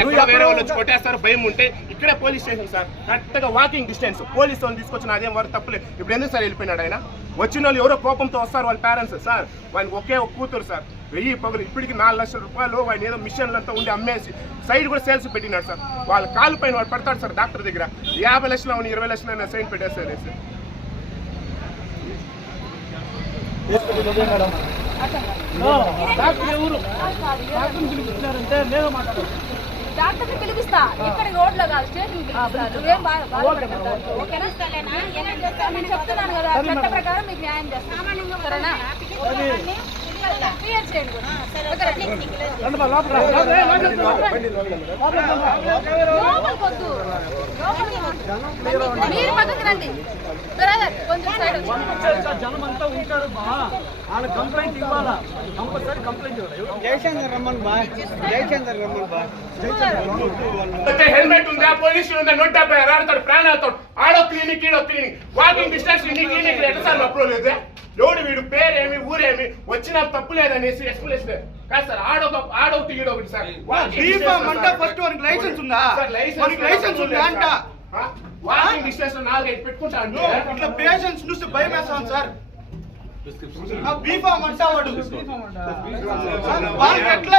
నువ్వు ఎక్కడ వేరే వాళ్ళు వచ్చి కొట్టేస్తారు భయం ఉంటే ఇక్కడే పోలీస్ స్టేషన్ సార్. కరెక్ట్గా వాకింగ్ డిస్టెన్స్ పోలీస్ వాళ్ళని తీసుకొచ్చిన అదేం వారు తప్పులేదు ఇప్పుడు ఎందుకు సార్ వెళ్ళిపోయినాడు ఆయన? వచ్చిన వాళ్ళు ఎవరో కోపంతో వస్తారు వాళ్ళ పేరెంట్స్ సార్ వానికి ఒకే ఒక కూతురు సార్. వెయ్యి పగులు. ఇప్పటికి నాలుగు లక్షల రూపాయలు వాడిని ఏదో మిషన్లంతా ఉండి అమ్మేసి సైడ్ కూడా సేల్స్ పెట్టినాడు సార్. వాళ్ళ కాలు పైన వాడు పడతాడు సార్ డాక్టర్ దగ్గర. యాభై లక్షలు అవును ఇరవై లక్షలు అయినా సైన్ పెట్టేస్తారు సార్? డాక్టర్ని పిలిపిస్తా. ఇక్కడ రోడ్లో కాదు స్టేషన్ నేను చెప్తున్నాను కదా. చట్ట ప్రకారం మీకు న్యాయం చేస్తాను మీరు పక్కకి రండి. బ్రదర్ కొంచెం సైడ్ జనం అంతా ఉంటారు బా. వాళ్ళ కంప్లైంట్ ఇవ్వాలా? కంపల్సరీ కంప్లైంట్ రమ్మన్ బా. జయచంద్ర రమ్మన్ బా. హెల్మెట్ ఉందా? పోలీసులు ఉందా? నూట డెబ్బై ఆడతాడు ప్రాణాలతో. ఆడో క్లినిక్ ఈడో క్లినిక్. వాకింగ్ డిస్టెన్స్ నీ క్లినిక్ ఎట్లా సార్? అప్రూవ్ లేదు? ఎవడు వీడు? పేరేమి? ఊరేమి? వచ్చిన తప్పు లేదనేసి ఎక్స్ప్లెనేషన్ కాదు సార్ ఆడొక ఆడొకటి ఈడొకటి సార్. అంటే ఫస్ట్ వానికి లైసెన్స్ ఉందా? లైసెన్స్ ఉందా అంట? డిస్టెన్స్ నాలుగైదు పెట్టుకుంటా అంటే ఇట్లా పేషెంట్స్ చూస్తే భయం వేస్తాం సార్. బీఫామ్ అంటా వాడు. వానికి ఎట్లా